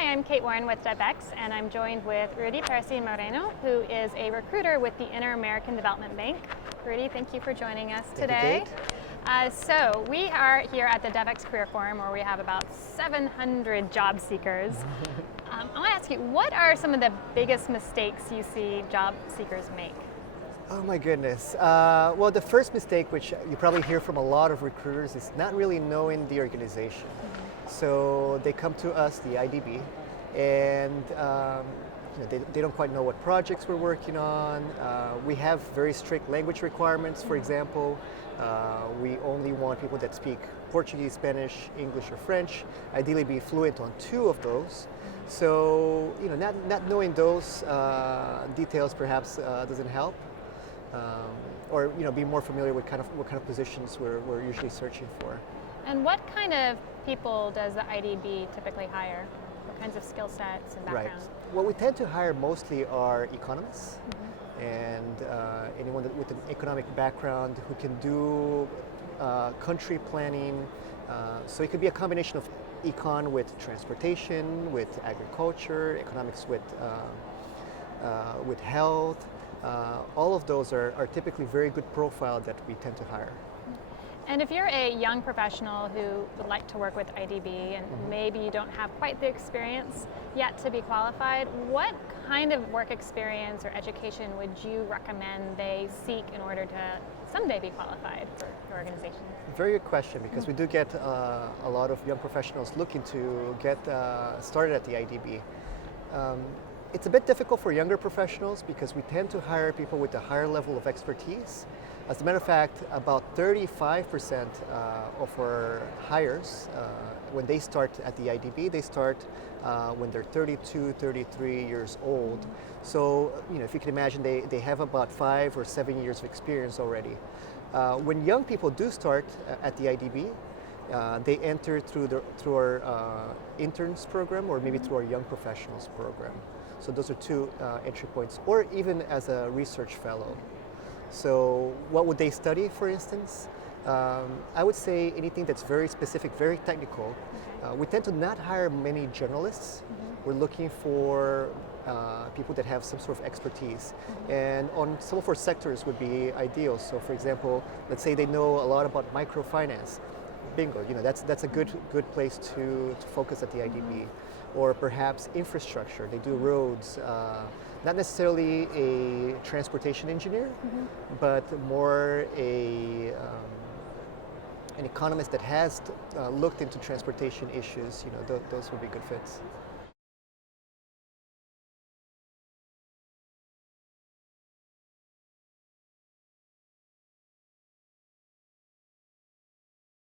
Hi, I'm Kate Warren with Devex, and I'm joined with Rudy Perecin Mareno, who is a recruiter with the Inter-American Development Bank. Rudy, thank you for joining us today. So we are here at the Devex Career Forum, where we have about 700 job seekers. I want to ask you, what are some of the biggest mistakes you see job seekers make? Oh my goodness. Well, the first mistake, which you probably hear from a lot of recruiters, is not really knowing the organization. So they come to us, the IDB, and they don't quite know what projects we're working on. We have very strict language requirements, for example. We only want people that speak Portuguese, Spanish, English, or French, ideally be fluent on 2 of those. So, not knowing those details perhaps doesn't help. Or be more familiar with what kind of positions we're usually searching for. And what kind of people does the IDB typically hire? What kinds of skill sets and background? Right. What we tend to hire mostly are economists and anyone with an economic background who can do country planning. So it could be a combination of econ with transportation, with agriculture, economics with health. All of those are typically very good profile that we tend to hire. And if you're a young professional who would like to work with IDB and maybe you don't have quite the experience yet to be qualified, what kind of work experience or education would you recommend they seek in order to someday be qualified for your organization? Very good question, because we do get a lot of young professionals looking to get started at the IDB. It's a bit difficult for younger professionals because we tend to hire people with a higher level of expertise. As a matter of fact, about 35% of our hires, when they start at the IDB, they start when they're 32, 33 years old. So, if you can imagine, they have about 5 or 7 years of experience already. When young people do start at the IDB, they enter through our interns program or maybe through our young professionals program. So those are 2 entry points, or even as a research fellow. So what would they study, for instance? I would say anything that's very specific, very technical. We tend to not hire many generalists. We're looking for people that have some sort of expertise. And on some of our sectors would be ideal. So for example, let's say they know a lot about microfinance. Bingo, that's a good place to focus at the IDB. Or perhaps infrastructure. They do roads, not necessarily a transportation engineer, but more an economist that has looked into transportation issues. Those would be good fits.